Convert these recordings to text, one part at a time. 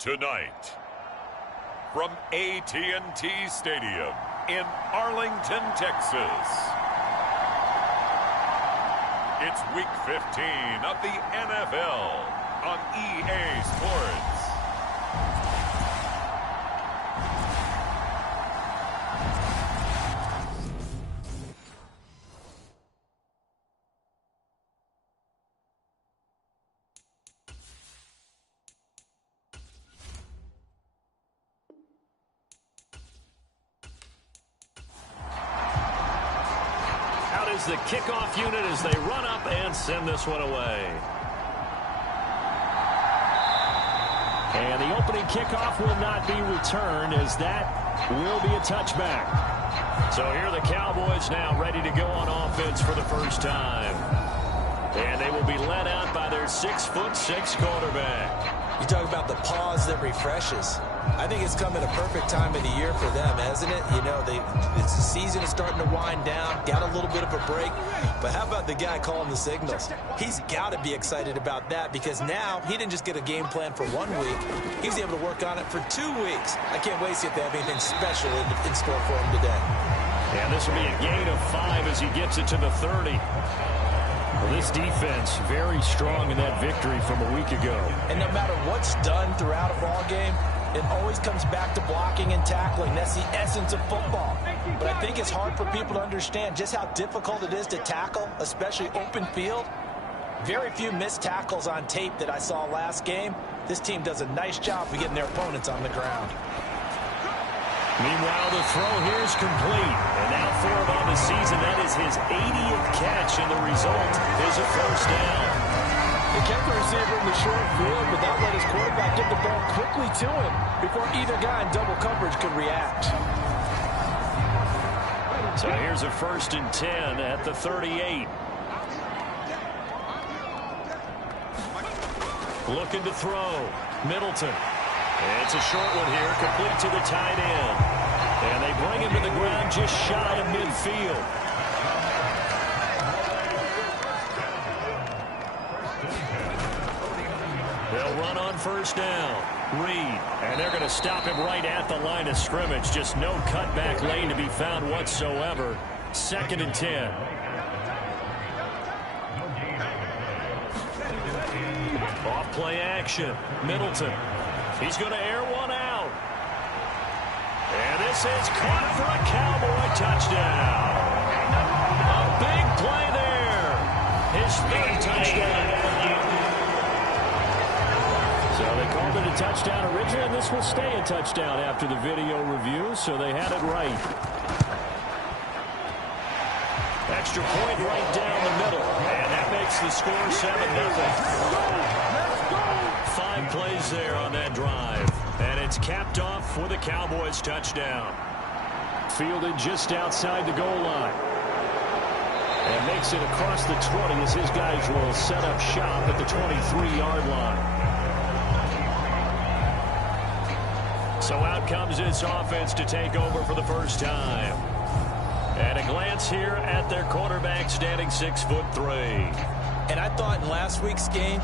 Tonight, from AT&T Stadium in Arlington, Texas, it's Week 15 of the NFL on EA Sports. The kickoff unit as they run up and send this one away. And the opening kickoff will not be returned, as that will be a touchback. So here are the Cowboys now ready to go on offense for the first time. And they will be led out by their 6'6" quarterback. You talk about the pause that refreshes. I think it's come at a perfect time of the year for them, hasn't it? You know, the season is starting to wind down, got a little bit of a break. But how about the guy calling the signals? He's got to be excited about that, because now he didn't just get a game plan for 1 week. He's able to work on it for 2 weeks. I can't wait to see if they have anything special in store for him today. And this will be a gain of 5 as he gets it to the 30. Well, this defense very strong in that victory from a week ago. And no matter what's done throughout a ball game, it always comes back to blocking and tackling. That's the essence of football. But I think it's hard for people to understand just how difficult it is to tackle, especially open field. Very few missed tackles on tape that I saw last game. This team does a nice job of getting their opponents on the ground. Meanwhile, the throw here is complete. And now for him on the season, that is his 80th catch, and the result is a first down. They kept the receiver in the short field, but that let his quarterback get the ball quickly to him before either guy in double coverage could react. So here's a 1st and 10 at the 38. Looking to throw. Middleton. It's a short one here, complete to the tight end. And they bring him to the ground just shy of midfield. They'll run on first down. Reed. And they're going to stop him right at the line of scrimmage. Just no cutback lane to be found whatsoever. 2nd and 10. Off play action. Middleton. He's going to air one out. And this is caught for a Cowboy touchdown. A big play there. His 3rd touchdown. So they called it a touchdown originally, and this will stay a touchdown after the video review, so they had it right. Extra point right down the middle, and that makes the score 7-0. 5 plays there on that drive, and it's capped off for the Cowboys touchdown. Fielded just outside the goal line. And makes it across the 20 as his guys will set up shop at the 23-yard line. So out comes this offense to take over for the first time. And a glance here at their quarterback, standing 6'3". And I thought in last week's game,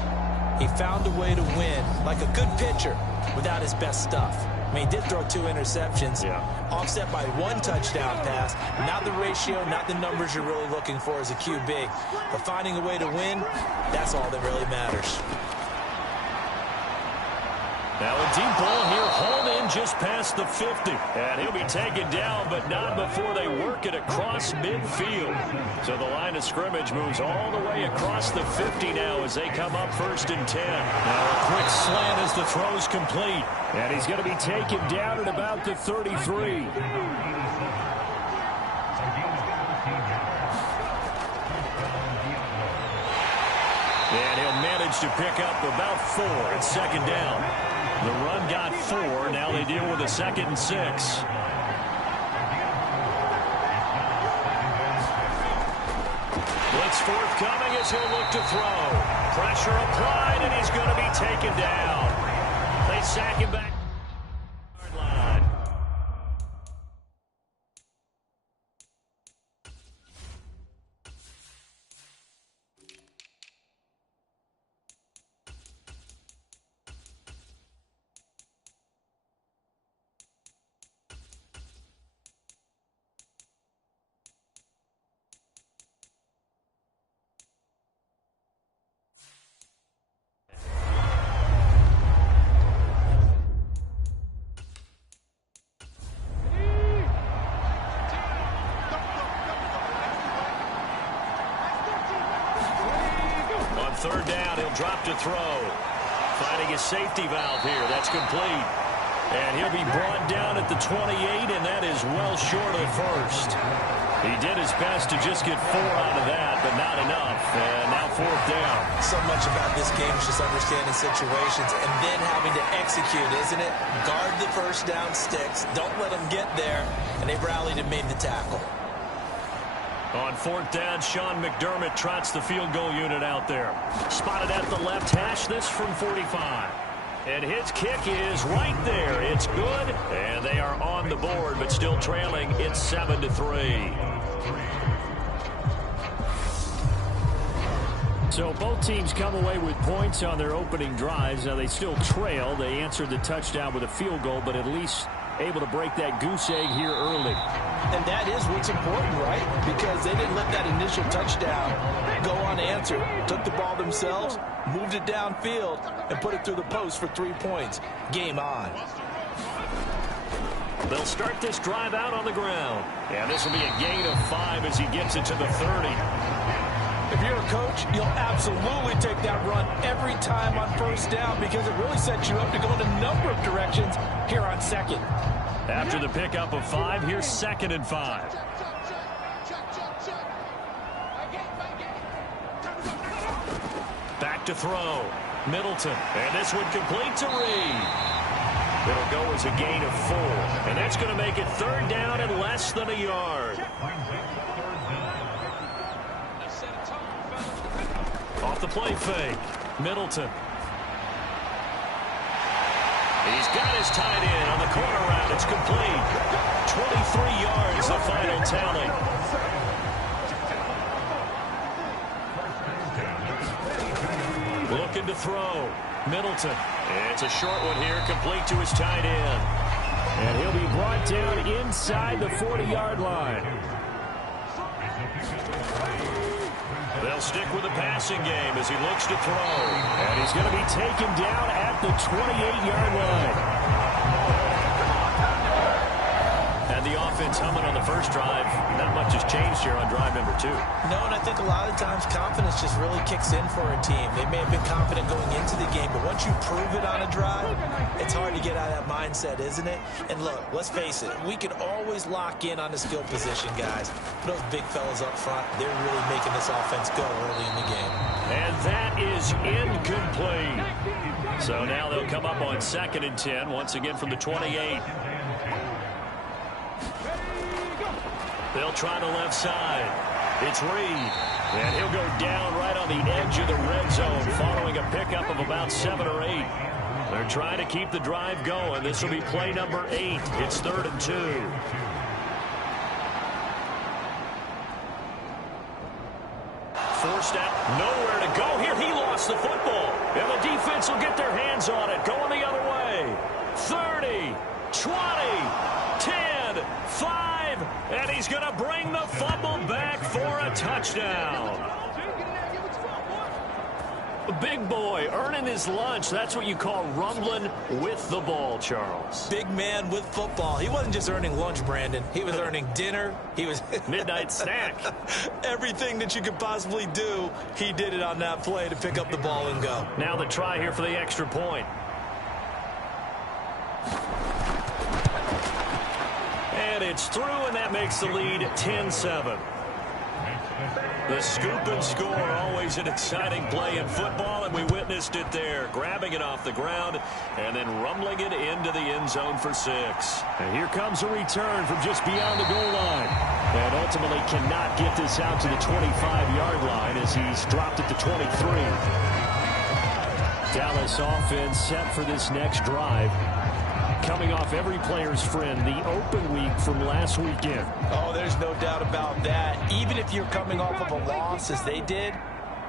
he found a way to win, like a good pitcher, without his best stuff. I mean, he did throw 2 interceptions, offset by 1 touchdown pass. Not the ratio, not the numbers you're really looking for as a QB. But finding a way to win, that's all that really matters. Now a deep ball here, hauled in just past the 50. And he'll be taken down, but not before they work it across midfield. So the line of scrimmage moves all the way across the 50 now as they come up 1st and 10. Now a quick slant as the throw's complete. And he's going to be taken down at about the 33. And he'll manage to pick up about 4 at 2nd down. The run got 4. Now they deal with a 2nd and 6. Blitz forthcoming as he'll look to throw. Pressure applied, and he's going to be taken down. They sack him back. third down. He'll drop to throw. Finding his safety valve here. That's complete. And he'll be brought down at the 28, and that is well short of the first. He did his best to just get 4 out of that, but not enough. And now fourth down. So much about this game is just understanding situations and then having to execute, isn't it? Guard the first down sticks. Don't let them get there. And they've rallied and made the tackle. On fourth down, Sean McDermott trots the field goal unit out there. Spotted at the left hash, this from 45. And his kick is right there. It's good, and they are on the board, but still trailing. It's 7-3. So both teams come away with points on their opening drives. Now they still trail. They answered the touchdown with a field goal, but at least able to break that goose egg here early. And that is what's important, right? Because they didn't let that initial touchdown go unanswered. Took the ball themselves, moved it downfield, and put it through the post for 3 points. Game on. They'll start this drive out on the ground. And this will be a gain of 5 as he gets it to the 30. If you're a coach, you'll absolutely take that run every time on first down because it really sets you up to go in a number of directions here on second. After the pickup of 5, here's 2nd and 5. Back to throw. Middleton. And this one complete to Reed. It'll go as a gain of 4. And that's going to make it third down and less than a yard. Off the play fake. Middleton. He's got his tight end on the corner route. It's complete. 23 yards, the final tally. Looking to throw. Middleton. It's a short one here, complete to his tight end. And he'll be brought down inside the 40-yard line. They'll stick with the passing game as he looks to throw. And he's going to be taken down at the 28-yard line. And the offense humming on the first drive. Not much has changed here on drive number 2. No, and I think a lot of times confidence just really kicks in for a team. They may have been confident going into the game, but once you prove it on a drive, it's hard to get out of that mindset, isn't it? And look, let's face it, we can always lock in on the skill position, guys. Those big fellas up front, they're really making this offense go early in the game. And that is incomplete. So now they'll come up on 2nd and 10, once again from the 28. They'll try the left side. It's Reed. And he'll go down right on the edge of the red zone following a pickup of about 7 or 8. They're trying to keep the drive going. This will be play number 8. It's 3rd and 2. Forced out. Nowhere to go here. He lost the football. And the defense will get their hands on it. Going the other way. 30, 20, 10, 5. And he's going to bring the fumble back for a touchdown. Big boy earning his lunch. That's what you call rumbling with the ball, Charles. Big man with football. He wasn't just earning lunch, Brandon. He was earning dinner. He was midnight snack. Everything that you could possibly do, he did it on that play to pick up the ball and go. Now the try here for the extra point. And it's through, and that makes the lead 10-7. The scoop and score, always an exciting play in football, and we witnessed it there. Grabbing it off the ground and then rumbling it into the end zone for 6. And here comes a return from just beyond the goal line. And ultimately cannot get this out to the 25-yard line as he's dropped at the 23. Dallas offense set for this next drive. Coming off every player's friend, the open week from last weekend. Oh, there's no doubt about that. Even if you're coming off of a loss as they did,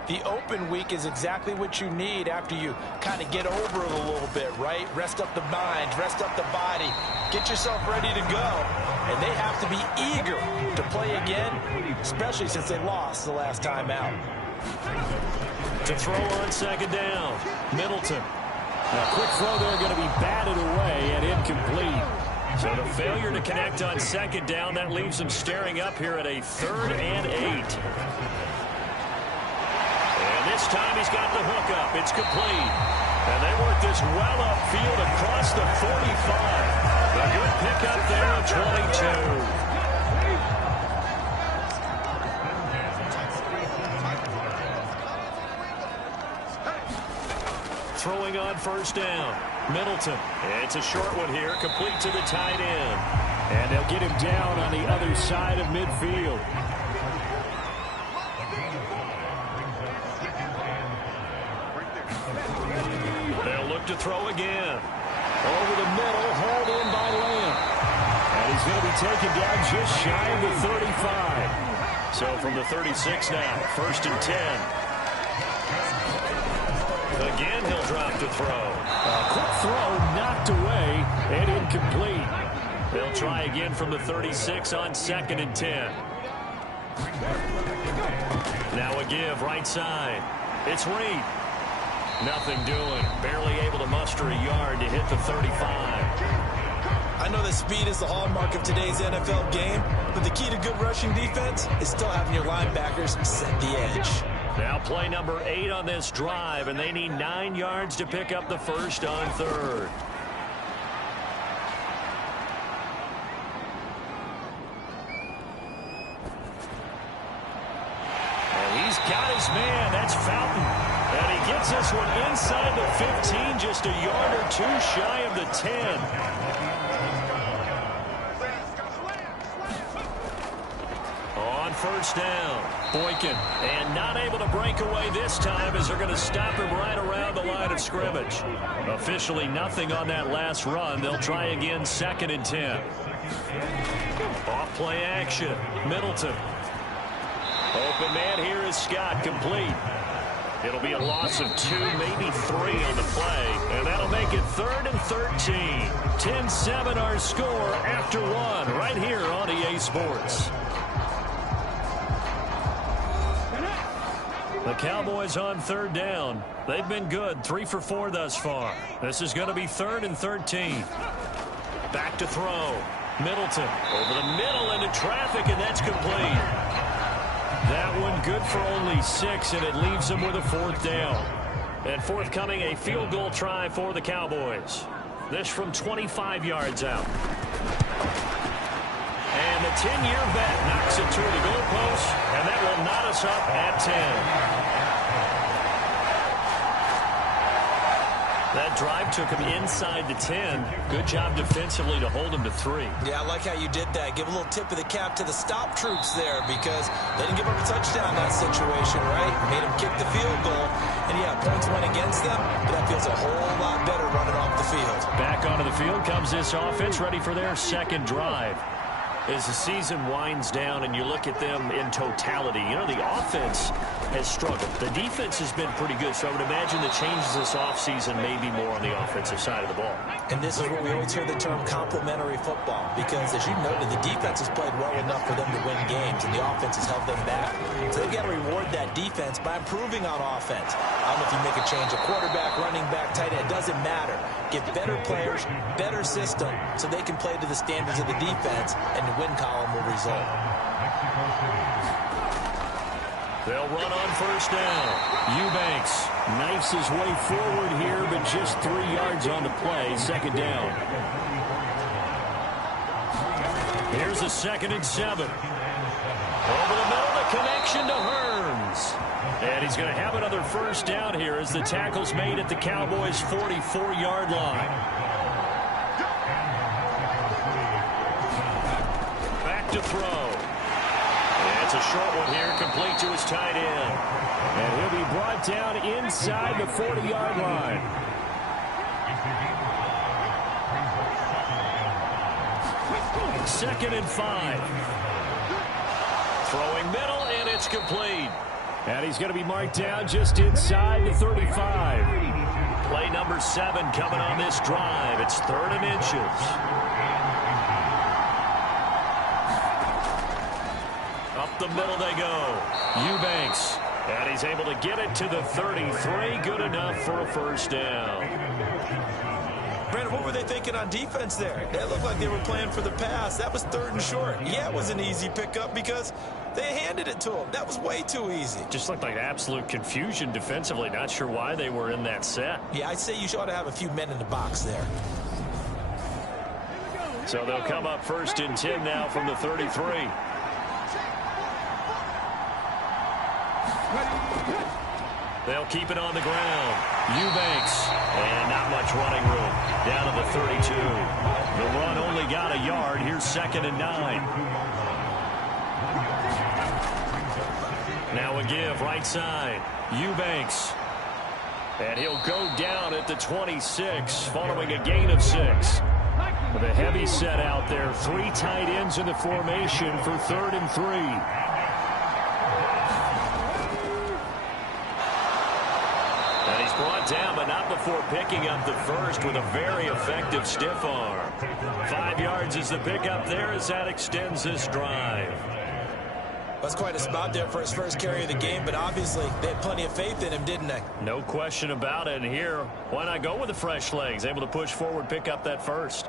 the open week is exactly what you need after you kind of get over it a little bit, right? Rest up the mind, rest up the body, get yourself ready to go. And they have to be eager to play again, especially since they lost the last time out. To throw on 2nd down, Middleton. A quick throw there going to be batted away and incomplete. So the failure to connect on 2nd down, that leaves them staring up here at a 3rd and 8. And This time he's got the hook up. It's complete. And they work this well upfield across the 45. A good pickup there of 22. Throwing on first down. Middleton. It's a short one here, complete to the tight end. And they'll get him down on the other side of midfield. They'll look to throw again. Over the middle, hauled in by Lamb. And he's going to be taken down just shy of the 35. So from the 36 now, 1st and 10. Again, he'll drop to throw. A quick throw knocked away and incomplete. They'll try again from the 36 on 2nd and 10. Now a give right side. It's Reed. Nothing doing. Barely able to muster a yard to hit the 35. I know that speed is the hallmark of today's NFL game, but the key to good rushing defense is still having your linebackers set the edge. Now play number 8 on this drive, and they need 9 yards to pick up the first on 3rd. And he's got his man. That's Fountain. And he gets this one inside the 15, just a yard or 2 shy of the 10. On first down, Boykin, and not able to break away this time as they're going to stop him right around the line of scrimmage. Officially nothing on that last run. They'll try again 2nd and 10. Off play action, Middleton. Open man here is Scott, complete. It'll be a loss of 2, maybe 3 on the play, and that'll make it 3rd and 13. 10-7 our score after 1 right here on EA Sports. The Cowboys on 3rd down. They've been good, 3 for 4 thus far. This is going to be 3rd and 13. Back to throw. Middleton over the middle into traffic, and that's complete. That one good for only 6, and it leaves them with a 4th down. And forthcoming, a field goal try for the Cowboys. This from 25 yards out. And the 10-year vet knocks it through the goalpost, and that will knot us up at 10. That drive took him inside the 10. Good job defensively to hold him to 3. Yeah, I like how you did that. Give a little tip of the cap to the stop troops there because they didn't give up a touchdown in that situation, right? Made them kick the field goal. And, yeah, points went against them, but that feels a whole lot better running off the field. Back onto the field comes this offense, ready for their 2nd drive. As the season winds down and you look at them in totality, you know, the offense has struggled. The defense has been pretty good, so I would imagine the changes this offseason may be more on the offensive side of the ball. And this is where we always hear the term complementary football because, as you noted, the defense has played well enough for them to win games, and the offense has held them back. So they've got to reward that defense by improving on offense. I don't know if you make a change, a quarterback, running back, tight end, it doesn't matter. Get better players, better system, so they can play to the standards of the defense, and the win column will result. They'll run on first down. Eubanks knifes his way forward here, but just 3 yards on the play. 2nd down. Here's a 2nd and 7. Over the middle, the connection to Hearns. And he's going to have another first down here as the tackle's made at the Cowboys' 44-yard line. Back to throw. It's a short one here, complete to his tight end. And he'll be brought down inside the 40-yard line. Second and 5. Throwing middle, and it's complete. And he's going to be marked down just inside the 35. Play number 7 coming on this drive. It's 3rd and inches. Up the middle they go. Eubanks. And he's able to get it to the 33. Good enough for a first down. Brandon, what were they thinking on defense there? They looked like they were playing for the pass. That was 3rd and short. Yeah, it was an easy pickup because they handed it to them. That was way too easy. Just looked like absolute confusion defensively. Not sure why they were in that set. Yeah, I'd say you ought to have a few men in the box there. So they'll come up 1st and 10 now from the 33. They'll keep it on the ground. Eubanks, and not much running room. Down to the 32. The run only got a yard. Here's 2nd and 9. Now a give right side. Eubanks. And he'll go down at the 26 following a gain of 6. With a heavy set out there. 3 tight ends in the formation for 3rd and 3. Brought down, but not before picking up the first with a very effective stiff arm. 5 yards is the pickup there as that extends this drive. That's quite a spot there for his first carry of the game, but obviously they had plenty of faith in him, didn't they? No question about it. And here, why not go with the fresh legs? Able to push forward, pick up that first.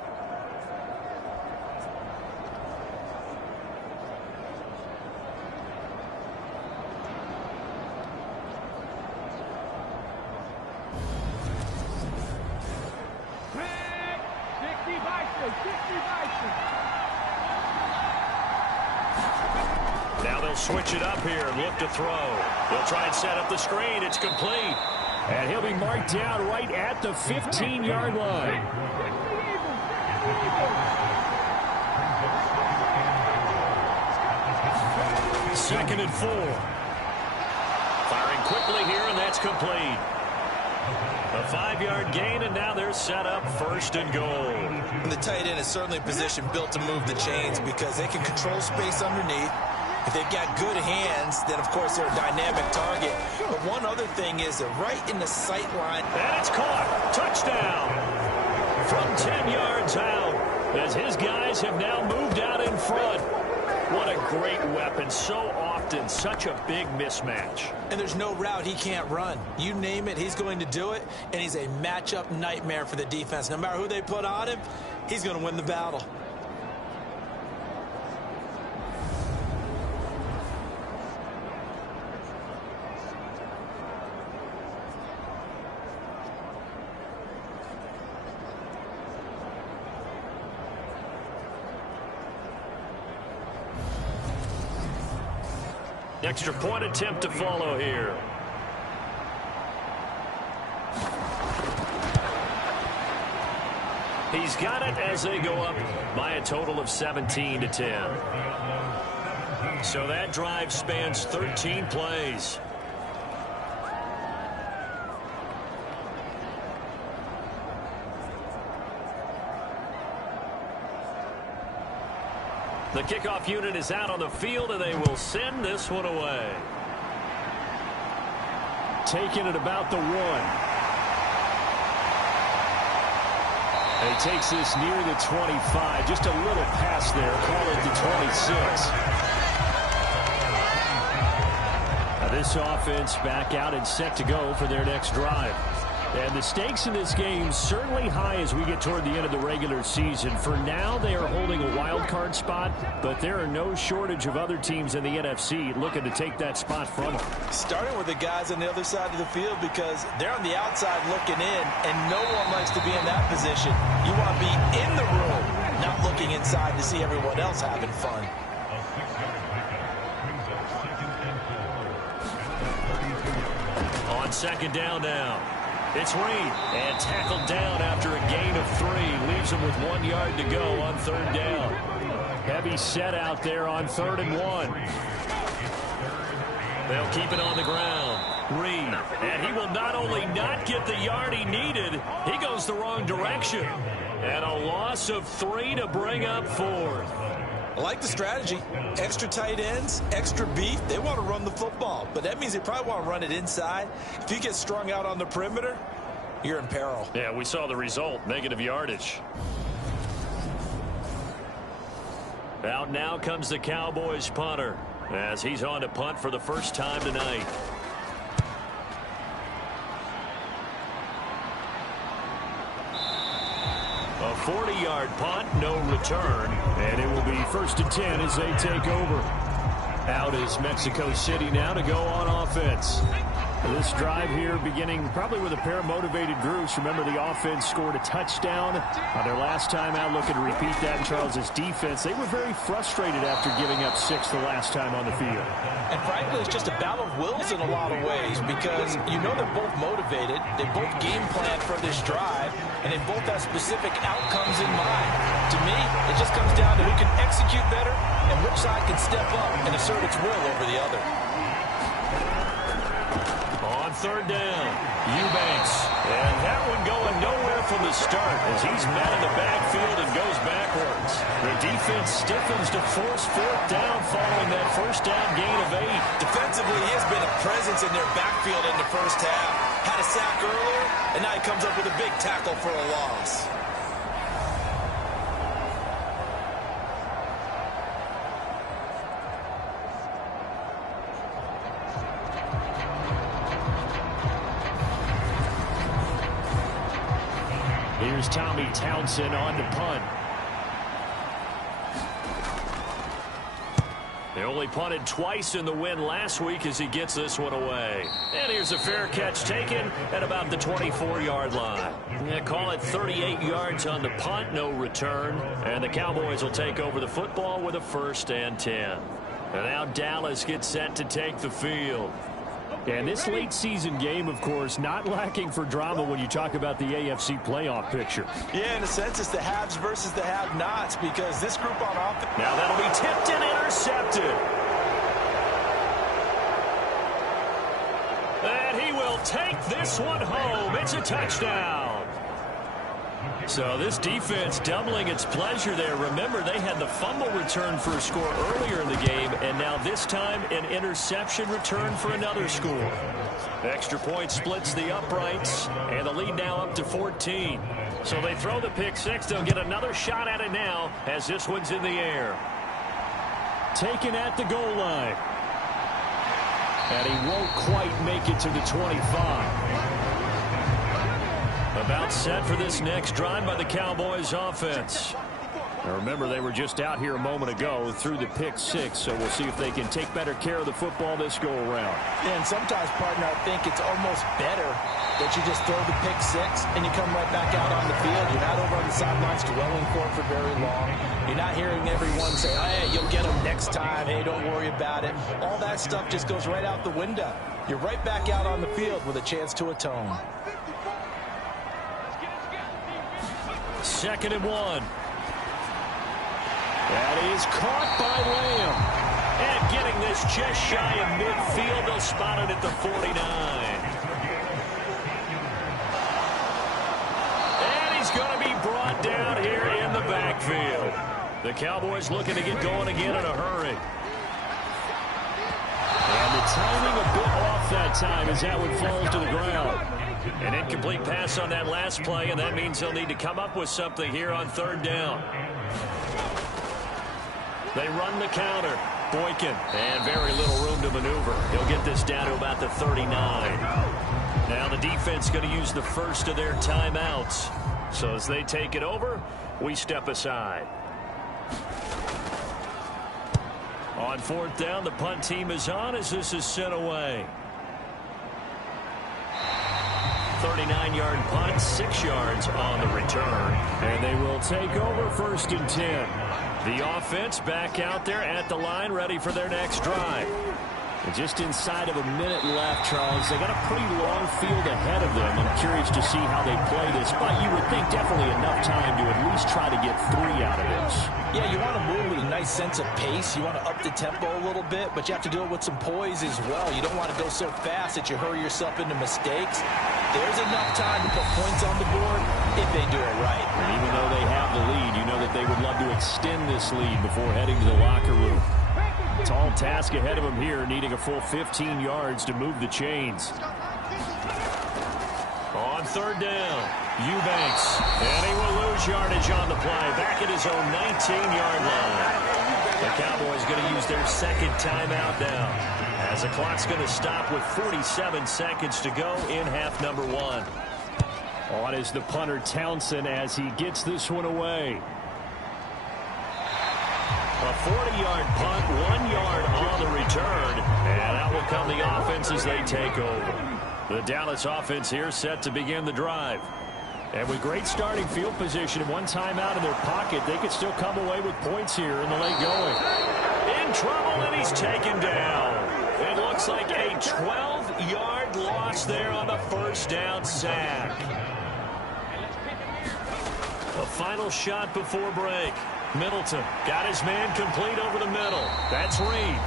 Now they'll switch it up here and look to throw. They'll try and set up the screen. It's complete. And he'll be marked down right at the 15-yard line. Second and 4. Firing quickly here, and that's complete. A 5-yard gain, and now they're set up 1st and goal. And the tight end is certainly a position built to move the chains because they can control space underneath. If they've got good hands, then, of course, they're a dynamic target. But one other thing is they're right in the sight line. And it's caught. Touchdown. From 10 yards out, as his guys have now moved out in front. What a great weapon. So often, such a big mismatch. And there's no route he can't run. You name it, he's going to do it. And he's a matchup nightmare for the defense. No matter who they put on him, he's going to win the battle. Extra point attempt to follow here. He's got it as they go up by a total of 17-10. So that drive spans 13 plays. The kickoff unit is out on the field, and they will send this one away. Taking it about the 1. And he takes this near the 25. Just a little pass there. Call it the 26. Now this offense back out and set to go for their next drive. And the stakes in this game certainly high as we get toward the end of the regular season. For now, they are holding a wild card spot, but there are no shortage of other teams in the NFC looking to take that spot from them. Starting with the guys on the other side of the field because they're on the outside looking in, and no one likes to be in that position. You want to be in the room, not looking inside to see everyone else having fun. On 2nd down now. It's Reed, and tackled down after a gain of 3. Leaves him with 1 yard to go on 3rd down. Heavy set out there on 3rd and 1. They'll keep it on the ground. Reed, and he will not only not get the yard he needed, he goes the wrong direction. And a loss of 3 to bring up 4th. I like the strategy. Extra tight ends, extra beef. They want to run the football, but that means they probably want to run it inside. If you get strung out on the perimeter, you're in peril. Yeah, we saw the result, negative yardage. Out now comes the Cowboys punter as he's on to punt for the first time tonight. 40-yard punt, no return. And it will be 1st and 10 as they take over. Out is Mexico City now to go on offense. This drive here beginning probably with a pair of motivated groups. Remember, the offense scored a touchdown on their last time out. Looking to repeat that in Charles' defense. They were very frustrated after giving up 6 the last time on the field. And frankly, it's just a battle of wills in a lot of ways because you know they're both motivated. They both game plan for this drive, and they both have specific outcomes in mind. To me, it just comes down to who can execute better and which side can step up and assert its will over the other. On 3rd down, Eubanks. And that one going nowhere from the start as he's met in the backfield and goes backwards. The defense stiffens to force 4th down following that 1st down gain of 8. Defensively, he has been a presence in their backfield in the first half. Had a sack earlier, and now he comes up with a big tackle for a loss. Here's Tommy Townsend on to punt. They only punted twice in the win last week as he gets this one away. And here's a fair catch taken at about the 24-yard line. Yeah, call it 38 yards on the punt, no return. And the Cowboys will take over the football with a 1st and 10. And now Dallas gets set to take the field. And this late season game, of course, not lacking for drama when you talk about the AFC playoff picture. Yeah, in a sense, it's the haves versus the have-nots because this group on offense. Now that'll be tipped and intercepted. And he will take this one home. It's a touchdown. So this defense doubling its pleasure there. Remember, they had the fumble return for a score earlier in the game, and now this time an interception return for another score. Extra point splits the uprights, and the lead now up to 14. So they throw the pick 6. They'll get another shot at it now as this one's in the air. Taken at the goal line. And he won't quite make it to the 25. About set for this next drive by the Cowboys offense. Now remember, they were just out here a moment ago through the pick 6, so we'll see if they can take better care of the football this go around. Yeah, and sometimes, partner, I think it's almost better that you just throw the pick 6 and you come right back out on the field. You're not over on the sidelines dwelling for it for very long. You're not hearing everyone say, oh, hey, you'll get them next time. Hey, don't worry about it. All that stuff just goes right out the window. You're right back out on the field with a chance to atone. 2nd and 1. That is caught by Lamb. And getting this just shy of midfield. They'll spot it at the 49. And he's going to be brought down here in the backfield. The Cowboys looking to get going again in a hurry. And the timing a bit off that time as that one falls to the ground. An incomplete pass on that last play, and that means they'll need to come up with something here on 3rd down. They run the counter. Boykin, and very little room to maneuver. He'll get this down to about the 39. Now the defense going to use the first of their timeouts. So as they take it over, we step aside. On 4th down, the punt team is on as this is sent away. 39-yard punt, 6 yards on the return. And they will take over 1st and 10. The offense back out there at the line, ready for their next drive. And just inside of a minute left, Charles. They got a pretty long field ahead of them. I'm curious to see how they play this, but you would think definitely enough time to at least try to get 3 out of this. Yeah, you want to move with a nice sense of pace. You want to up the tempo a little bit, but you have to do it with some poise as well. You don't want to go so fast that you hurry yourself into mistakes. There's enough time to put points on the board if they do it right. And even though they have the lead, you know that they would love to extend this lead before heading to the locker room. Tall task ahead of them here, needing a full 15 yards to move the chains. On 3rd down, Eubanks. And he will lose yardage on the play. Back at his own 19-yard line. The Cowboys going to use their 2nd timeout now, as the clock's going to stop with 47 seconds to go in half number 1. On is the punter Townsend as he gets this one away. A 40-yard punt, 1 yard on the return, and out will come the offense as they take over. The Dallas offense here set to begin the drive. And with great starting field position and one timeout in their pocket, they could still come away with points here in the late going. In trouble, and he's taken down. It looks like a 12-yard loss there on the first down sack. The final shot before break. Middleton got his man complete over the middle. That's Reed.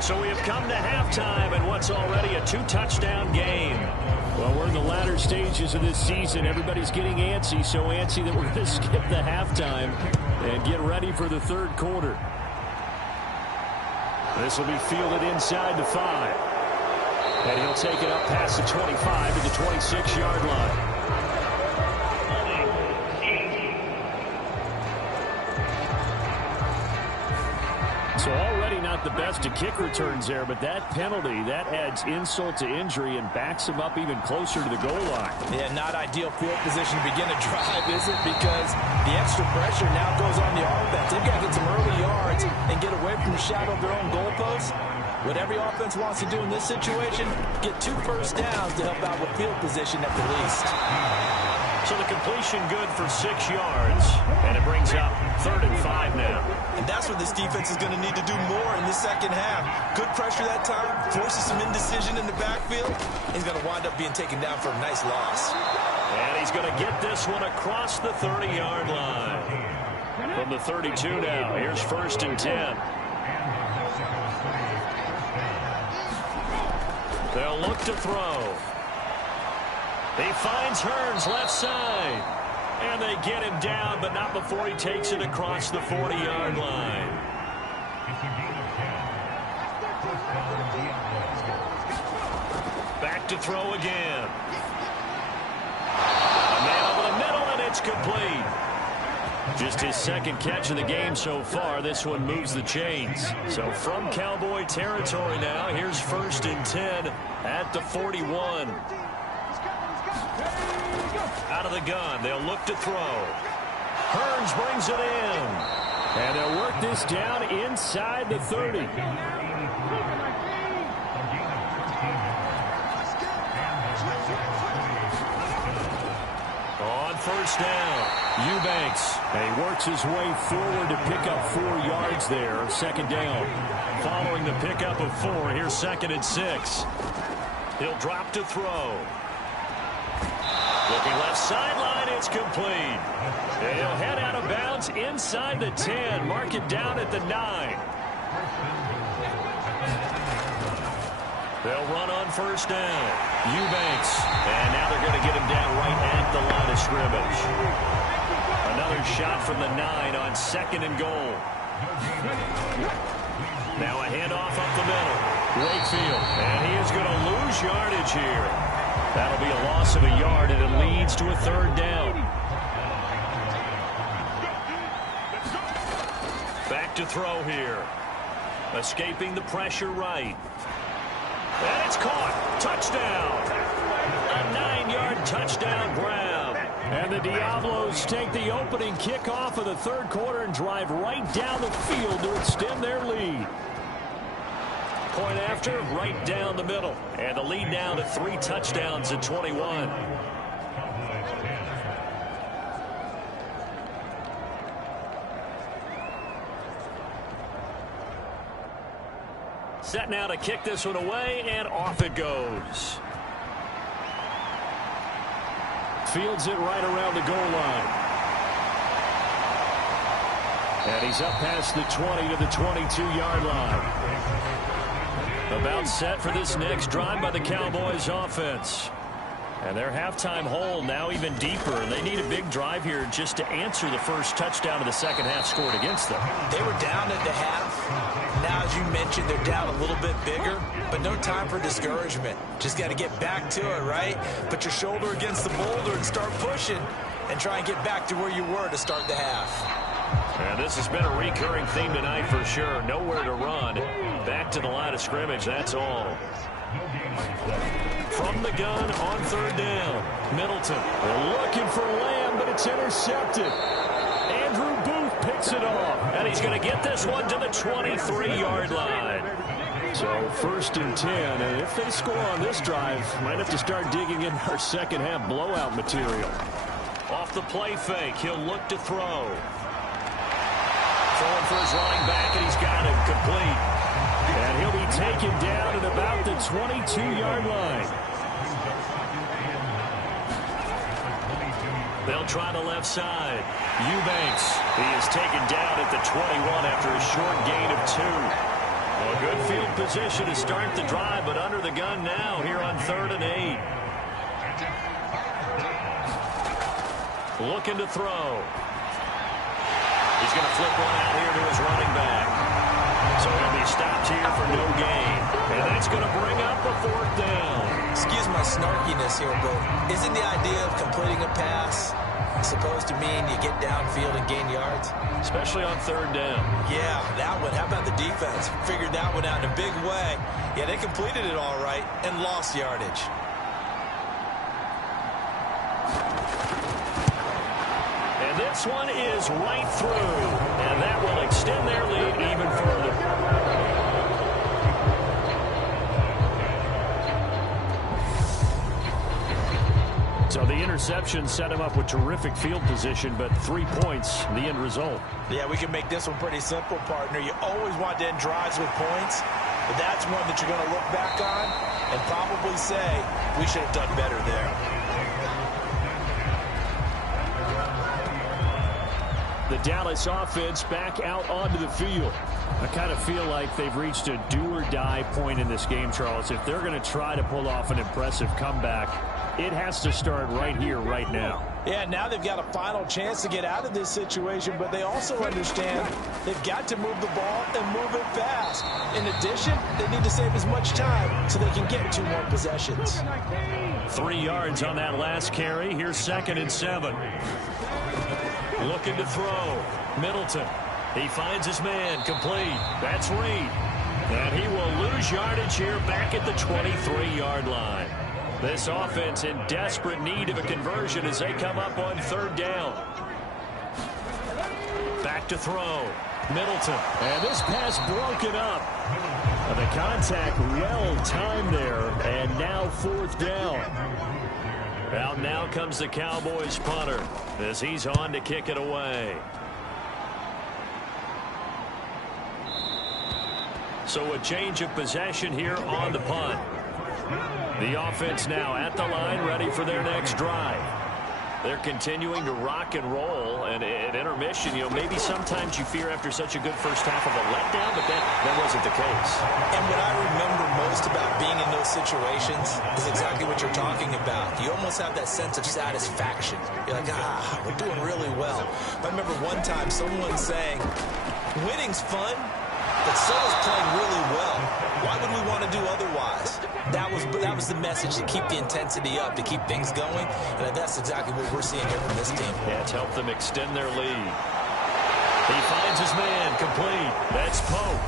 So we have come to halftime in what's already a 2-touchdown game. Well, we're in the latter stages of this season. Everybody's getting antsy, so antsy that we're going to skip the halftime and get ready for the third quarter. This will be fielded inside the 5. And he'll take it up past the 25 to the 26-yard line. So already not the best to kick returns there, but that penalty, that adds insult to injury and backs him up even closer to the goal line. Yeah, not ideal field position to begin a drive, is it? Because the extra pressure now goes on the offense. They've got to get some early yards and get away from the shadow of their own goalposts. What every offense wants to do in this situation, get 2 first downs to help out with field position at the least. So the completion good for 6 yards, and it brings up 3rd and 5 now. And that's what this defense is going to need to do more in the second half. Good pressure that time, forces some indecision in the backfield. He's going to wind up being taken down for a nice loss. And he's going to get this one across the 30-yard line. From the 32 now, here's 1st and 10. They'll look to throw. He finds Hearns left side. And they get him down, but not before he takes it across the 40-yard line. Back to throw again. A man over the middle, and it's complete. Just his 2nd catch of the game so far. This one moves the chains. So from Cowboy territory now, here's 1st and 10 at the 41. Out of the gun, they'll look to throw. Hearns brings it in. And they'll work this down inside the 30. On 1st down, Eubanks. And he works his way forward to pick up 4 yards there. 2nd down. Following the pickup of 4, here's 2nd and 6. He'll drop to throw. Looking left sideline, it's complete. And he'll head out of bounds inside the 10. Mark it down at the 9. They'll run on 1st down. Eubanks. And now they're going to get him down right at the line of scrimmage. Another shot from the 9 on 2nd and goal. Now a handoff up the middle. Wakefield. And he is going to lose yardage here. That'll be a loss of a yard, and it leads to a 3rd down. Back to throw here. Escaping the pressure right. And it's caught. Touchdown. A 9-yard touchdown grab. And the Diablos take the opening kickoff of the 3rd quarter and drive right down the field to extend their lead. Point after, right down the middle. And the lead down to 3 touchdowns at 21. Set now to kick this one away, and off it goes. Fields it right around the goal line. And he's up past the 20 to the 22-yard line. About set for this next drive by the Cowboys offense. And their halftime hole now even deeper. And they need a big drive here just to answer the first touchdown of the second half scored against them. They were down at the half. Now, as you mentioned, they're down a little bit bigger. But no time for discouragement. Just got to get back to it, right? Put your shoulder against the boulder and start pushing. And try and get back to where you were to start the half. And this has been a recurring theme tonight for sure. Nowhere to run. Back to the line of scrimmage, that's all. From the gun on third down. Middleton. They're looking for Lamb, but it's intercepted. Andrew Booth picks it off. And he's going to get this one to the 23-yard line. So 1st and 10, and if they score on this drive, might have to start digging in our second half blowout material. Off the play fake, he'll look to throw. Throwing for his running back, and he's got him complete. And he'll be taken down at about the 22-yard line. They'll try the left side. Eubanks, he is taken down at the 21 after a short gain of 2. A good field position to start the drive, but under the gun now here on 3rd and 8. Looking to throw. He's going to flip one out here to his running back. So he'll be stopped here for no gain. And that's going to bring up a 4th down. Excuse my snarkiness here, but isn't the idea of completing a pass supposed to mean you get downfield and gain yards? Especially on 3rd down. Yeah, that one. How about the defense? Figured that one out in a big way. Yeah, they completed it all right and lost yardage. And this one is right through. And that will extend their lead even further. So the interception set him up with terrific field position, but 3 points, the end result. Yeah, we can make this one pretty simple, partner. You always want to end drives with points, but that's one that you're going to look back on and probably say, we should have done better there. The Dallas offense back out onto the field. I kind of feel like they've reached a do-or-die point in this game, Charles. If they're going to try to pull off an impressive comeback, it has to start right here, right now. Yeah, now they've got a final chance to get out of this situation, but they also understand they've got to move the ball and move it fast. In addition, they need to save as much time so they can get 2 more possessions. 3 yards on that last carry. Here's 2nd and 7. Looking to throw. Middleton. He finds his man. Complete. That's Reed. And he will lose yardage here back at the 23-yard line. This offense in desperate need of a conversion as they come up on 3rd down. Back to throw. Middleton. And this pass broken up. And the contact well timed there. And now 4th down. Out now comes the Cowboys punter as he's on to kick it away. So a change of possession here on the punt. The offense now at the line, ready for their next drive. They're continuing to rock and roll, and at intermission, maybe sometimes you fear after such a good first half of a letdown, but that wasn't the case. And what I remember most about being in those situations is exactly what you're talking about. You almost have that sense of satisfaction. You're like, we're doing really well. I remember one time someone saying, winning's fun, but so is playing really well. Why would we want to do otherwise? That was the message, to keep the intensity up, to keep things going, and that's exactly what we're seeing here from this team. Yeah, it's helped them extend their lead. He finds his man, complete. That's Pope.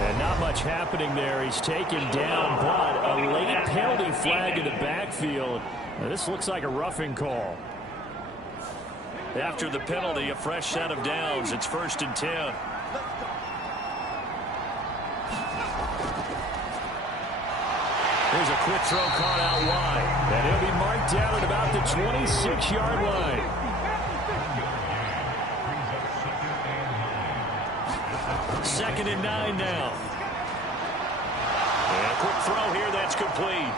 And not much happening there. He's taken down, but a late penalty flag in the backfield. Now, this looks like a roughing call. After the penalty, a fresh set of downs. It's 1st and 10. Here's a quick throw caught out wide. And he'll be marked down at about the 26-yard line. Second and 9 now. And a quick throw here, that's complete.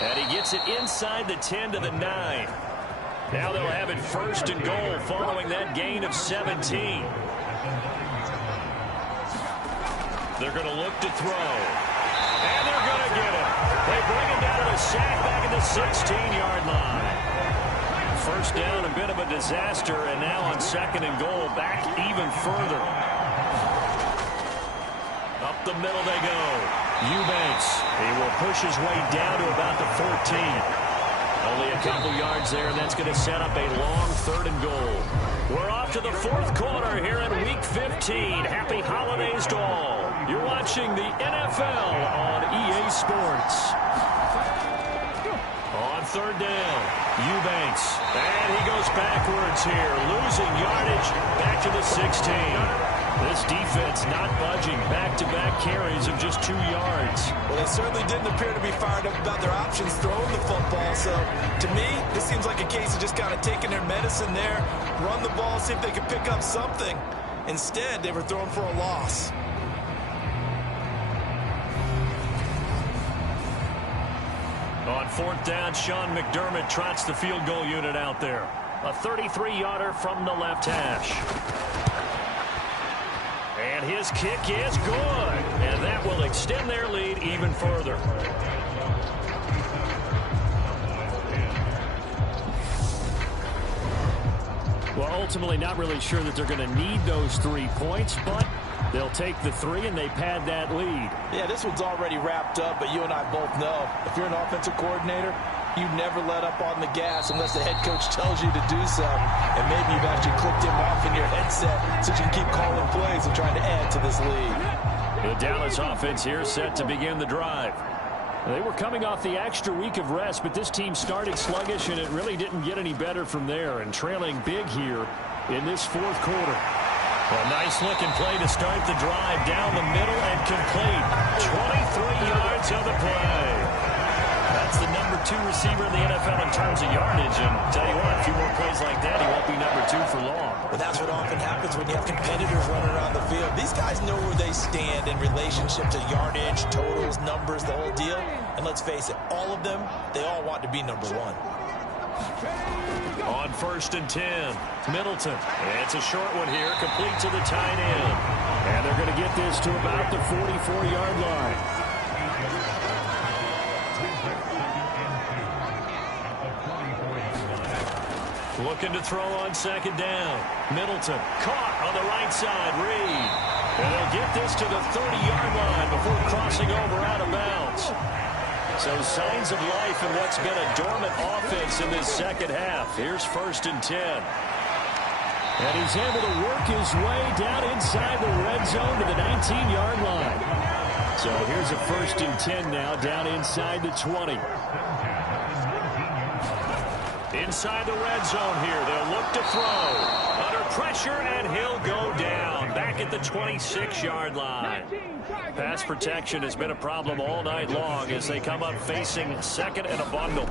And he gets it inside the 10 to the 9. Now they'll have it 1st and goal following that gain of 17. They're going to look to throw. And they're going to get it. They bring him down to the sack back at the 16-yard line. First down, a bit of a disaster, and now on 2nd and goal, back even further. Up the middle they go. Eubanks, he will push his way down to about the 14. Only a couple yards there, and that's going to set up a long 3rd and goal. We're off to the 4th quarter here in Week 15 2017. Happy holidays to all. You're watching the NFL on EA Sports. On third down, Eubanks. And he goes backwards here, losing yardage back to the 16. This defense not budging. Back-to-back carries of just 2 yards. Well, they certainly didn't appear to be fired up about their options throwing the football. So, to me, this seems like a case of just kind of taking their medicine there, run the ball, see if they can pick up something. Instead, they were thrown for a loss. On fourth down, Sean McDermott trots the field goal unit out there. A 33-yarder from the left hash. And his kick is good. And that will extend their lead even further. Well, ultimately not really sure that they're going to need those 3 points, but they'll take the 3 and they pad that lead. Yeah, this one's already wrapped up, but you and I both know if you're an offensive coordinator, you never let up on the gas unless the head coach tells you to do so. And maybe you've actually clicked him off in your headset so you can keep calling plays and trying to add to this lead. The Dallas offense here set to begin the drive. They were coming off the extra week of rest, but this team started sluggish, and it really didn't get any better from there, and trailing big here in this fourth quarter. A nice-looking play to start the drive down the middle and complete. 23 yards on the play. That's the number 2 receiver in the NFL in terms of yardage, and tell you what, a few more plays like that, he won't be number 2 for long. But that's what often happens when you have competitors running around the field. These guys know where they stand in relationship to yardage, totals, numbers, the whole deal. And let's face it, all of them, they all want to be number 1. On first and 10, Middleton. It's a short one here, complete to the tight end. And they're going to get this to about the 44-yard line. Looking to throw on second down. Middleton caught on the right side. Reed. And they'll get this to the 30-yard line before crossing over out of bounds. So signs of life in what's been a dormant offense in this second half. Here's first and 10. And he's able to work his way down inside the red zone to the 19-yard line. So here's a first and 10 now down inside the 20. Inside the red zone here. They'll look to throw. Under pressure, and he'll go down. Back at the 26-yard line. Pass protection has been a problem all night long as they come up facing second and a bundle.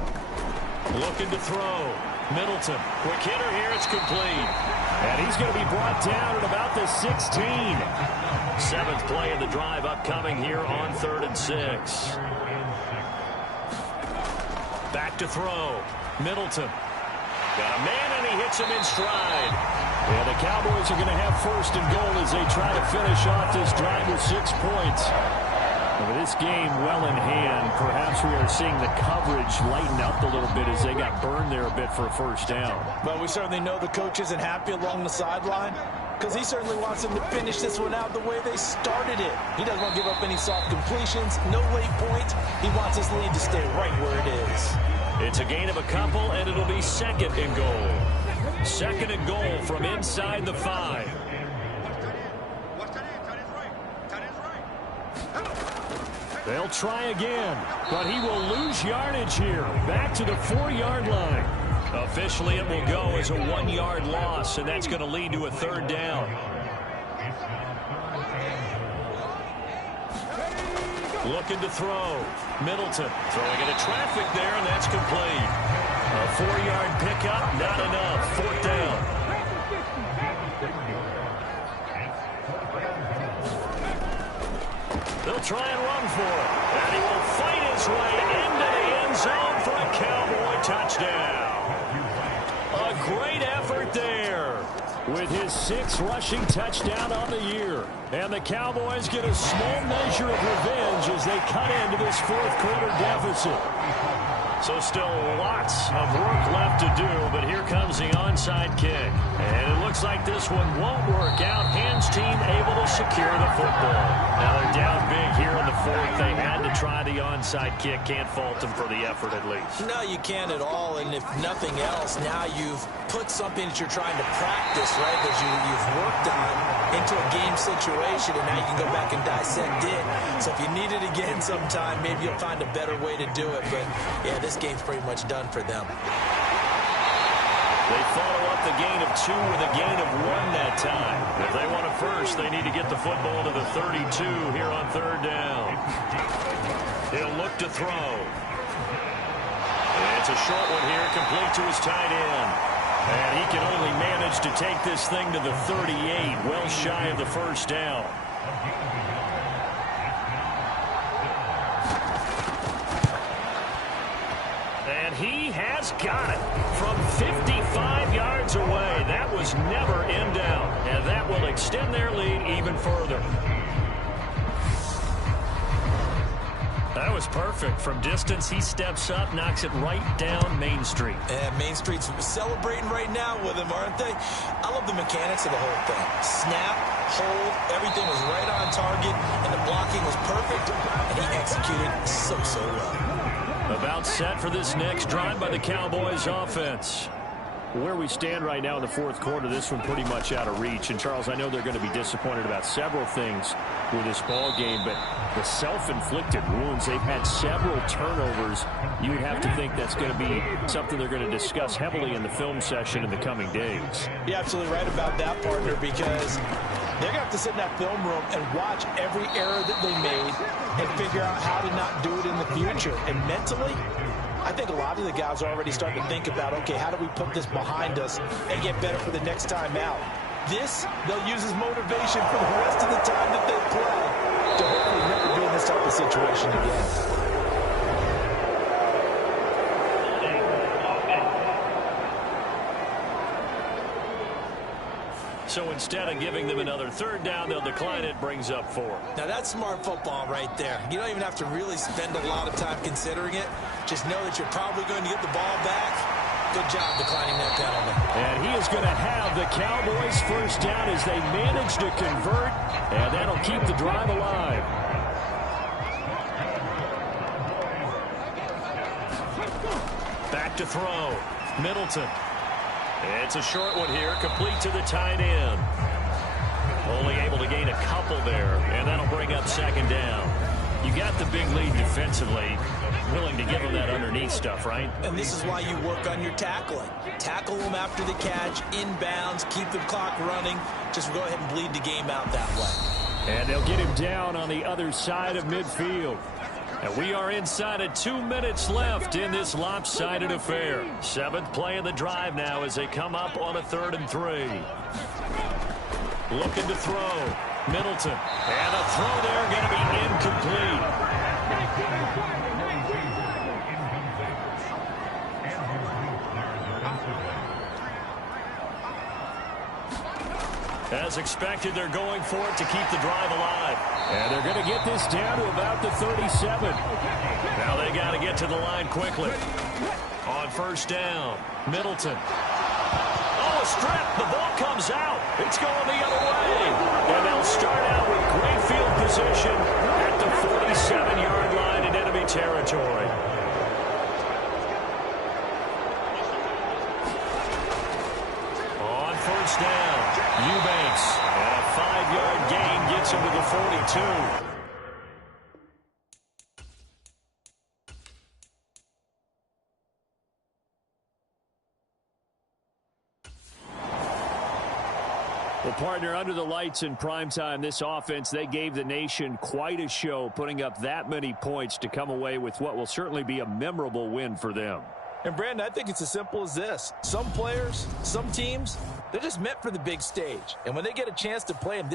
Looking to throw. Middleton. Quick hitter here. It's complete. And he's going to be brought down at about the 16. 7th play of the drive upcoming here on 3rd and 6. Back to throw. Middleton. Got a man, and he hits him in stride. Yeah, the Cowboys are going to have first and goal as they try to finish off this drive with 6 points. With this game well in hand, perhaps we are seeing the coverage lighten up a little bit as they got burned there a bit for a first down. But we certainly know the coach isn't happy along the sideline because he certainly wants them to finish this one out the way they started it. He doesn't want to give up any soft completions, no late points. He wants his lead to stay right where it is. It's a gain of a couple, and it'll be second and goal. Second and goal from inside the 5. They'll try again, but he will lose yardage here. Back to the 4-yard line. Officially, it will go as a 1-yard loss, and that's going to lead to a 3rd down. Looking to throw. Middleton throwing into traffic there, and that's complete. A 4-yard pickup, not enough. 4th down. They'll try and run for it. And he will fight his way into the end zone for a Cowboy touchdown. A great effort there with his 6th rushing touchdown on the year. And the Cowboys get a small measure of revenge as they cut into this 4th quarter deficit. So still lots of work left to do, but here comes the onside kick. And it looks like this one won't work out. Hands team able to secure the football. Now they're down big here in the 4th. They had to try the onside kick. Can't fault them for the effort at least. No, you can't at all. And if nothing else, now you've put something that you're trying to practice, right, that you've worked on into a game situation, and now you can go back and dissect it. So if you need it again sometime, maybe you'll find a better way to do it. But, yeah, this game's pretty much done for them. They follow up the gain of 2 with a gain of 1 that time. If they want it first, they need to get the football to the 32 here on 3rd down. He'll look to throw. It's a short one here, complete to his tight end. And he can only manage to take this thing to the 38, well shy of the first down. And he has got it from 55 yards away. That was never in doubt, and that will extend their lead even further. That was perfect. From distance, he steps up, knocks it right down Main Street. And Main Street's celebrating right now with him, aren't they? I love the mechanics of the whole thing. Snap, hold, everything was right on target, and the blocking was perfect, and he executed so well. About set for this next drive by the Cowboys offense. Where we stand right now in the 4th quarter, this one pretty much out of reach. And, Charles, I know they're going to be disappointed about several things with this ball game, but the self-inflicted wounds, they've had several turnovers. You would have to think that's going to be something they're going to discuss heavily in the film session in the coming days. You're absolutely right about that, partner, because they're going to have to sit in that film room and watch every error that they made and figure out how to not do it in the future. And mentally, I think a lot of the guys are already starting to think about, okay, how do we put this behind us and get better for the next time out? This, they'll use as motivation for the rest of the time that they play to hopefully never be in this type of situation again. So instead of giving them another 3rd down, they'll decline it, brings up 4. Now that's smart football right there. You don't even have to really spend a lot of time considering it. Just know that you're probably going to get the ball back. Good job declining that penalty. And he is going to have the Cowboys 1st down as they manage to convert, and that'll keep the drive alive. Back to throw. Middleton. It's a short one here, complete to the tight end. Only able to gain a couple there, and that'll bring up 2nd down. You got the big lead defensively, willing to give them that underneath stuff, right? And this is why you work on your tackling. Tackle them after the catch, inbounds, keep the clock running. Just go ahead and bleed the game out that way. And they'll get him down on the other side of midfield. And we are inside of 2 minutes left in this lopsided affair. 7th play of the drive now as they come up on a 3rd and 3. Looking to throw. Middleton. And a throw there going to be incomplete. As expected, they're going for it to keep the drive alive. And they're going to get this down to about the 37. Now they got to get to the line quickly. On 1st down, Middleton. Oh, a strip. The ball comes out. It's going the other way. And they'll start out with great field position at the 47-yard line in enemy territory. On 1st down, Eubanks. And a 5-yard gain gets him to the 42. Well, partner, under the lights in primetime, this offense, they gave the nation quite a show, putting up that many points to come away with what will certainly be a memorable win for them. And, Brandon, I think it's as simple as this. Some players, some teams, they're just meant for the big stage. And when they get a chance to play them